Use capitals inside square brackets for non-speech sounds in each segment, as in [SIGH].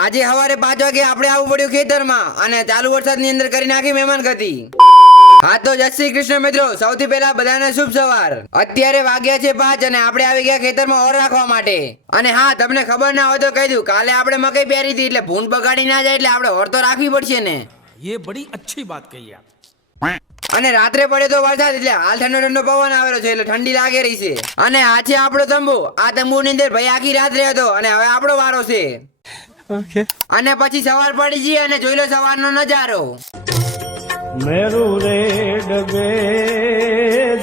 આજે સવારે પાંચ વાગે આપણે આવવું પડ્યું ખેતરમાં અને ચાલુ વરસાદની અંદર કરી નાખી મહેમાન ગતિ. હા તો જય શ્રી કૃષ્ણ મિત્રો સૌથી પહેલા બધાને શુભ સવાર. અત્યારે વાગ્યા છે પાંચ અને આપણે આવી ગયા ખેતરમાં ઓર રાખવા માટે. અને હા તમને ખબર ના હોય તો કહી દઉં કાલે આપણે મકઈ પહેરી હતી એટલે ભૂંડ બગાડી ના જાય એટલે આપણે ઓર તો રાખવી પડશે ને. એ બડી અચ્છી વાત કહી અને રાત્રે પડે તો વરસાદ એટલે હાલ ઠંડો ઠંડો પવન આવેલો છે એટલે ઠંડી લાગે રહી છે. અને આ છે આપણો તંબુ. આ તંબુ ની અંદર ભાઈ આખી રાત રહ્યો હતો અને હવે આપણો વારો છે. અને પછી સવાર પડી જઈએ અને જોઈ લો સવારનો નજારો. મેરુ રે ડગે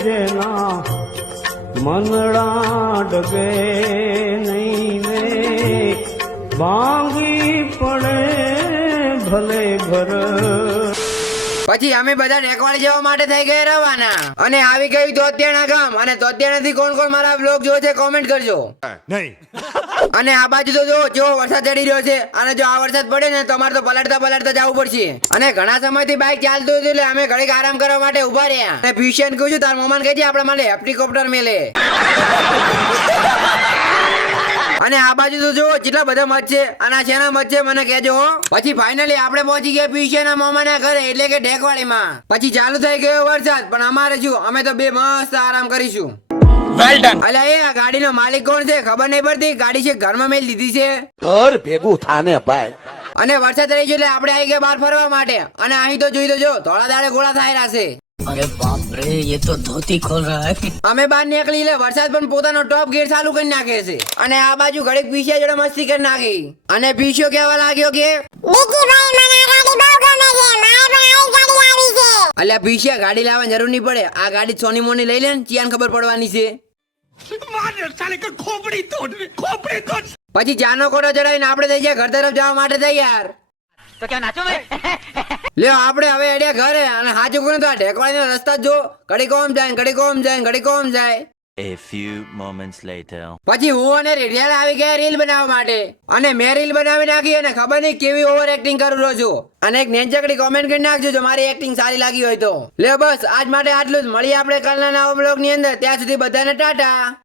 જેના મનડા ડગે નહીં ને ભાંગી પડે ભલે ઘર. પછી અમે બધા નેકવાડી જવા માટે થઈ ગયા રવાના અને આવી ગયું તોત્યાણા ગામ. અને તોત્યાણાથી કોણ કોણ મારા બ્લોગ જોવે છે કોમેન્ટ કરજો. નહીં. અને આ બાજુ તો જો જો વરસાદ ચડી રહ્યો છે. અને જો આ વરસાદ પડે ને તો અમારે તો પલટતા પલટતા જવું પડશે. અને ઘણા સમયથી બાઇક ચાલતું હતું એટલે અમે ઘડીક આરામ કરવા માટે ઊભા રહ્યા. અને ફ્યુશન કહું છું તાર મોમાન કહે છે આપણા માટે હેપ્ટિકોપ્ટર મેલે. અને આ બાજુ તો જુઓ કેટલા બધા મત છે. અને આ શેના મત છે મને કહેજો પછી ફાઇનલી આપણે પહોંચી ગયા પીછેના મોમાના ઘરે એટલે કે ઢેકવાડીમાં. પછી ચાલુ થઈ ગયો વરસાદ પણ અમારે શું અમે તો બે મસ્ત આરામ કરીશું. અલ્યા એ આ ગાડીનો માલિક કોણ છે? ખબર નહીં પડતી? ગાડી છે ઘરમાં મેલ દીધી છે. અને વરસાદ રહી છે એટલે આપણે આવી ગયા બહાર ફરવા માટે. અને અહીં તો જોઈ તો જો થોડા દાડે ગોળા થાય રહેશે અરે બાપ એ તો ધોતી ખોલ રહા હે. અમે બહાર નીકળી લે વરસાદ પણ પોતાનો ટોપ ગેર ચાલુ કરી નાખે છે. અને આ બાજુ ઘડીક પીછ્યા જોડે મસ્તી કરી નાખી. અને પીસ્યો કેવા લાગ્યો કે બીજી ગાડી બહુ અલ્યા પીછ્યા ગાડી લાવવાની જરૂર નહીં પડે. આ ગાડી સોની મોની લઈ લે ને ચિયાન ખબર પડવાની છે. પછી ચાનો કોડો ચડાવીને આપણે થઈ ગયા ઘર તરફ જવા માટે તૈયાર. તો ક્યાં નાચો મેં [LAUGHS] લ્યો આપણે હવે અડ્યા ઘરે અને હાચું કોને તો આ ઢેકવાડીનો રસ્તા જ ઘડી કોમ જાય ઘડી કોમ જાય ઘડી કોમ જાય. A few moments later. પછી હું અને રેડિયાલ આવી ગયા રીલ બનાવવા માટે. અને મેં રીલ બનાવી નાખી અને ખબર નહીં કેવી ઓવર એક્ટિંગ કરું રહ્યો છું. અને એક નેંચકડી કોમેન્ટ કરી નાખજો જો મારી એક્ટિંગ સારી લાગી હોય તો. લે બસ આજ માટે આટલું જ. મળીએ આપણે કાલના નવા બ્લોગની અંદર. ત્યાં સુધી બધાને ટાટા.